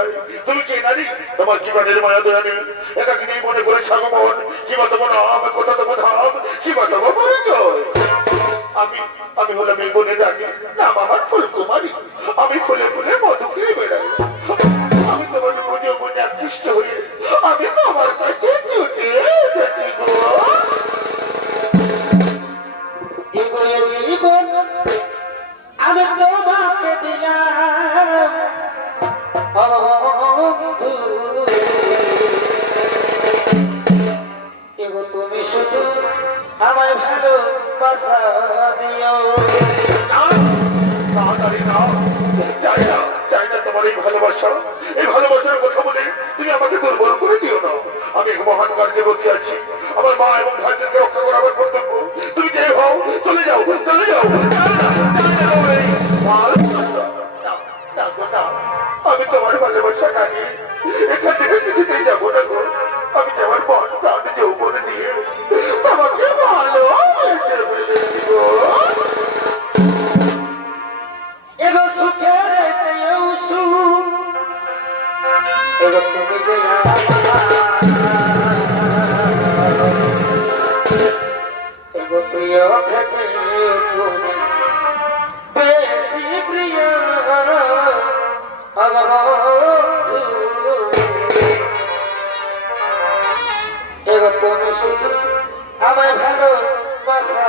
যায়। তুমি কে নারী? তোমার কি প্রাণের মায়া দয়া নেই? একাকিনী মনে করে সাগমন, কিবা তোমার নাম, কথা তোমার ধাম, কিবা তোমার পরিচয়? আমি আমি হলাম এই বনে ডাকি, নাম আমার ফুলকুমারী। আমি ফুলে ফুলে মধু খেয়ে বেড়াই। আমি তোমার মনে মনে আকৃষ্ট হয়ে আমি তোমার কাছে ছুটে এসেছি গো। জীবন আমি তোমাকে দিলাম এগো তুমি শুধু আমায় ভালোবাসা দিও। তাড়াতাড়ি না, চাই না, চাই না তোমার এই ভালোবাসা। এই ভালোবাসার কথা বলে তুমি আমাকে দুর্বল করে দিও না। আমি এক মহান কার্যে বসে আছি। আমার মা এবং ভাইদেরকে রক্ষা করা আমার কর্তব্য। তুমি যে হও, চলে যাও, চলে যাও। আমি তোমার ভালোবাসা জানি, এখান থেকে কিছুতেই যাবো না গো। আমি যাওয়ার পর প্রাণ যৌবনে দিয়ে তোমাকে ভালোবেসে ফেলেছি গো। এগো সুখের চেয়েও সুখ এগো তুমি যে এগো প্রিয় থেকে তুমি বেশি প্রিয় এগো তুমি শুধু আমায় ভালোবাসা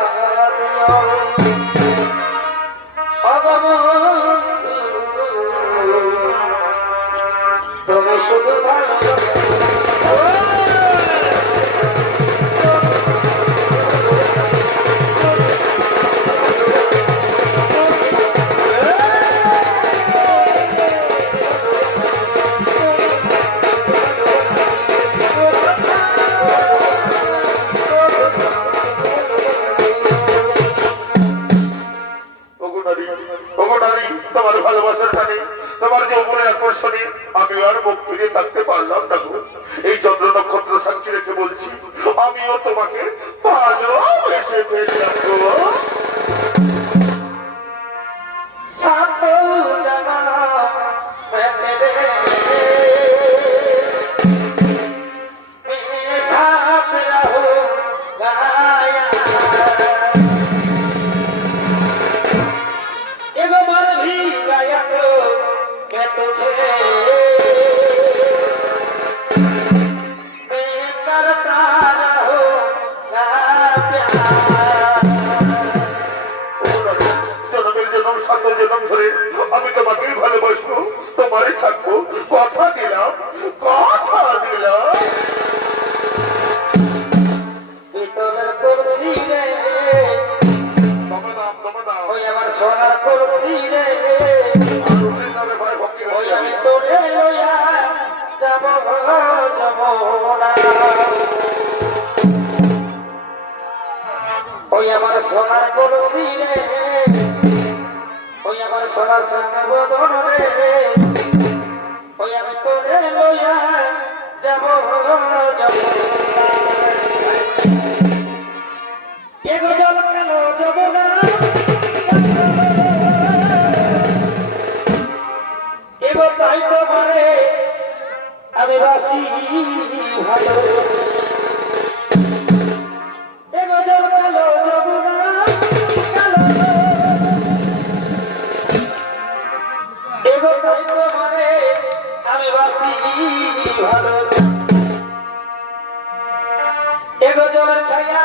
দিও। তুমি শুধু ভালো তোমার ভালোবাসার টানে, তোমার যৌবনের আকর্ষণে আমি আর মুখ ফিরে থাকতে পারলাম না গো। এই চন্দ্র নক্ষত্র সাক্ষী রেখে বলছি, আমিও তোমাকে ভালোবেসে ফেললাম গো। আমি তোমাকেই ভালোবাসবো, তোমারই থাকবো, কথা দিলাম, কথা দিলাম। আমার সোনার করছি রে আমি তোরে লইয়া যাব যমুনা। ওই আমার সোনার করছি রে ওই আমার সোনার চাঁদে বদন রে ওই আমি তোরে লইয়া যাব এগো জল কেন যাব না এগো তাই তোমারে আমি বাসি ভালো এগো জল কেন যাব না এগো তাই তোমারে আমি বাসি ভালো এগো জলের ছায়া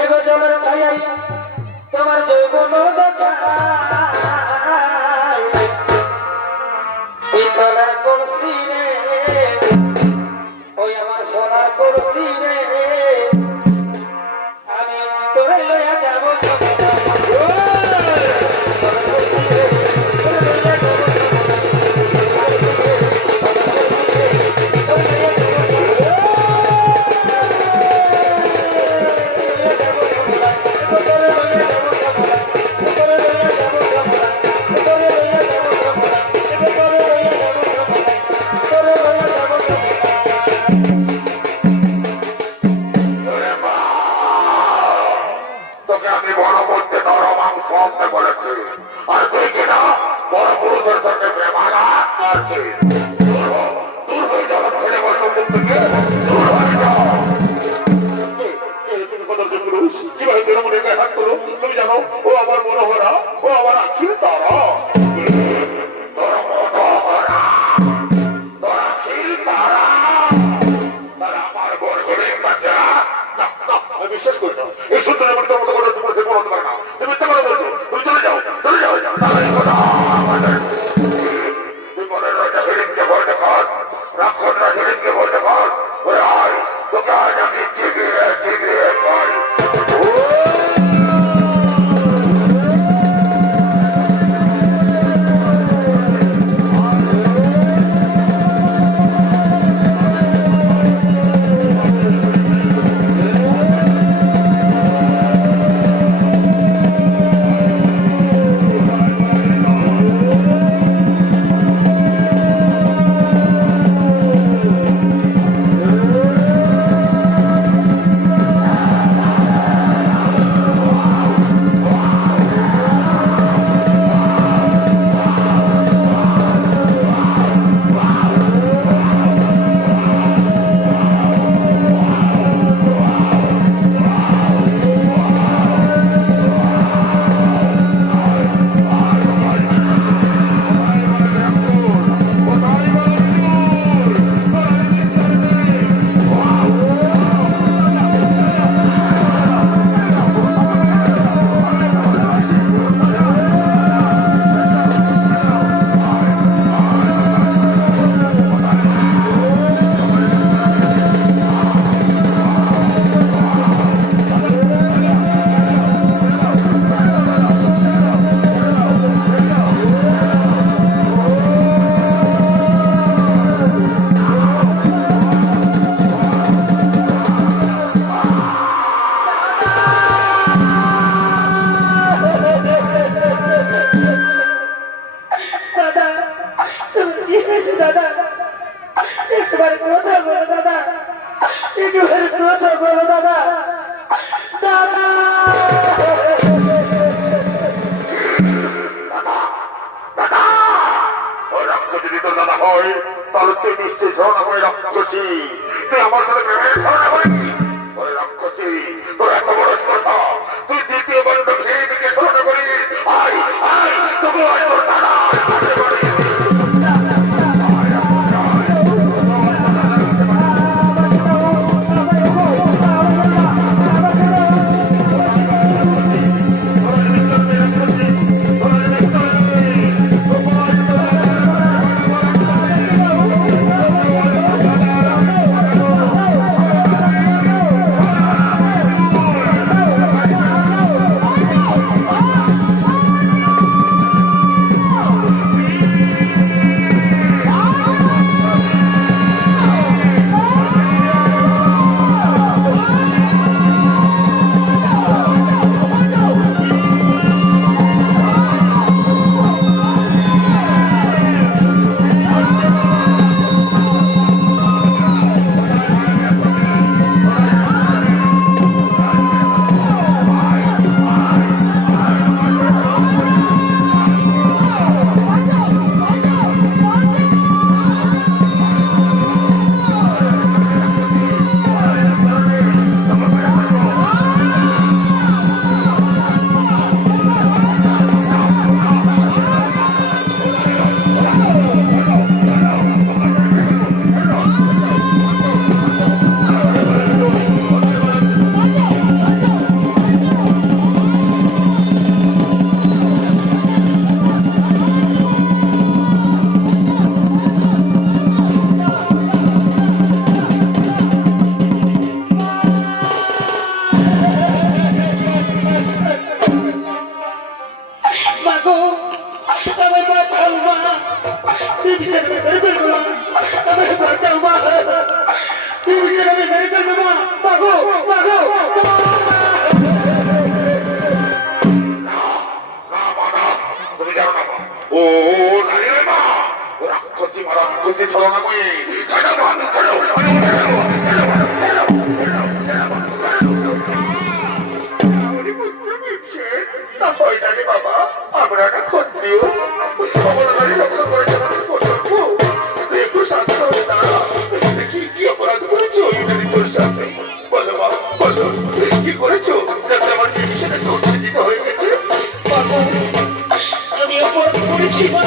এগো জলের ছায়া তোমার যৌবন দেখায় পিতলের কলসি রে ওই আমার সোনার কলসি রে আমি তোরে লইয়া যাব মারছে দূর হয়ে যাও ছেলে আমার সম্মুখ থেকে দূর হয়ে যাও তুমি পদার্থ করো কিভাবে তৃণমূলে গায়ে হাত করো তুমি জানো ও আমার মনোহরা ও আমার আখির তারা বিশ্বাস করি না এই সুন্দরের মধ্যে মতো করে তোমার সে বলতে পারে না তুমি মিথ্যা কথা বলছো তুমি চলে যাও তুই মনে রাজা হিড়িমকে ভয় দেখাস রাক্ষস রাজা হিড়িমকে ভয় দেখাস ওরে আয় তোকে আজ আমি চিবিয়ে খাই তাহলে তুই নিশ্চয়ই ঝরনা করে রাক্ষসী তুই আমার সাথে প্রেমের ঝরনা করিস ওই রাক্ষসী তোর এত বড় স্পর্ধা তুই দ্বিতীয় বন্ধ খেয়ে দিকে ঝরনা করিস আয় আয় তবু আয় তোর দাদা বাবা আমরা ক্ষত্রিয় করেছি মা,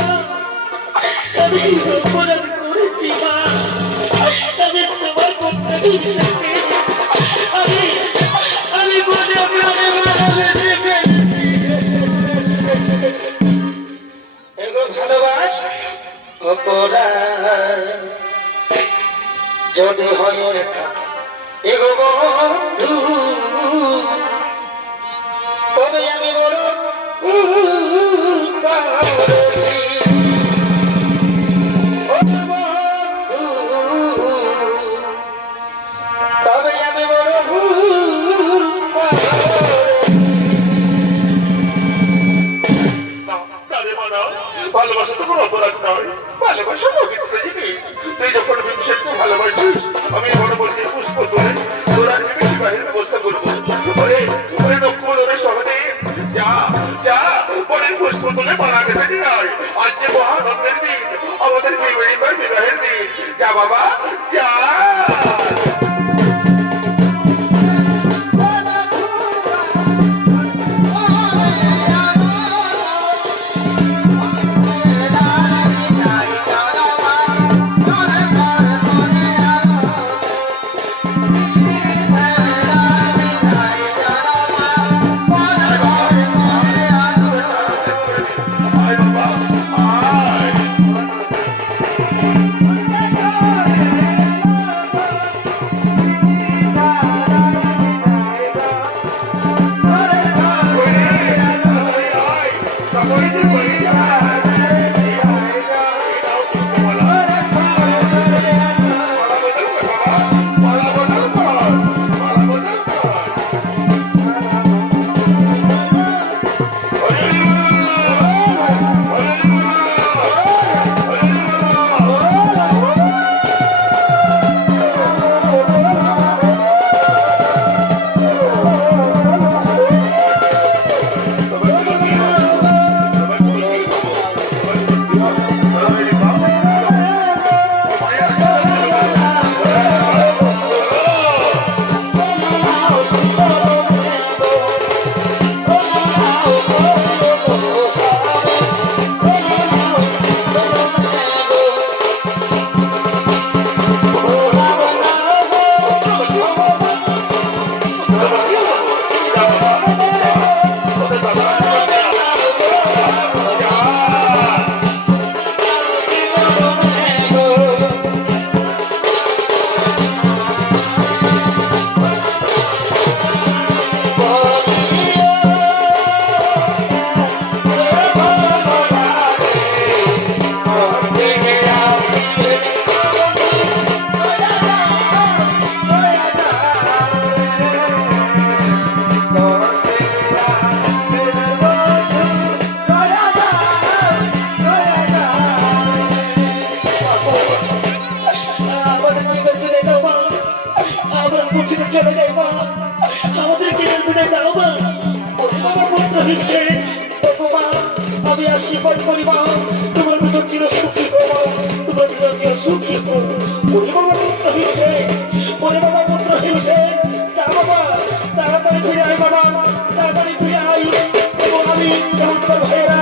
আমি অপরাধ করেছি মা, আমি তোমার কন্যা হিসেবে আমি আমি মনে প্রাণে ভালোবেসে ফেলেছি। এগো ভালোবাস অপরাধ যদি হয়ে থাকে এগো বন্ধু, তবে আমি বড় ভুল করেছি। ও বন্ধু, তবে আমি বড় ভুল করেছি। ভালোবাসা তো কোনো অপরাধ নয়, ভালোবাসা পবিত্র জিনিস। তুই যখন ভীমসেনকে ভালোবাসিস, আমি মনে বলছি পুষ্প তোলে তোরা ভেবে বিবাহের ব্যবস্থা করবো। ওরে ওরে নকুল, ওরে সহদেব, যা যা পরের পুষ্প তোলে মারা গেছে নিয়ে আয়। আজ যে মহানন্দের দিন, আমাদের বিবাহের দিন। যা বাবা যা। আমি আশীর্বাদ করি মা, তোমার ভিতর চির সুখী হো, তোমার ভিতর চির সুখী হো। পরিবারের পুত্র হিসেবে, পরিবারের পুত্র হিসেবে যা বাবা, তাড়াতাড়ি ফিরে আয় বাবা, তাড়াতাড়ি ফিরে আয়। এবং আমি এবং তোমার ভাইয়েরা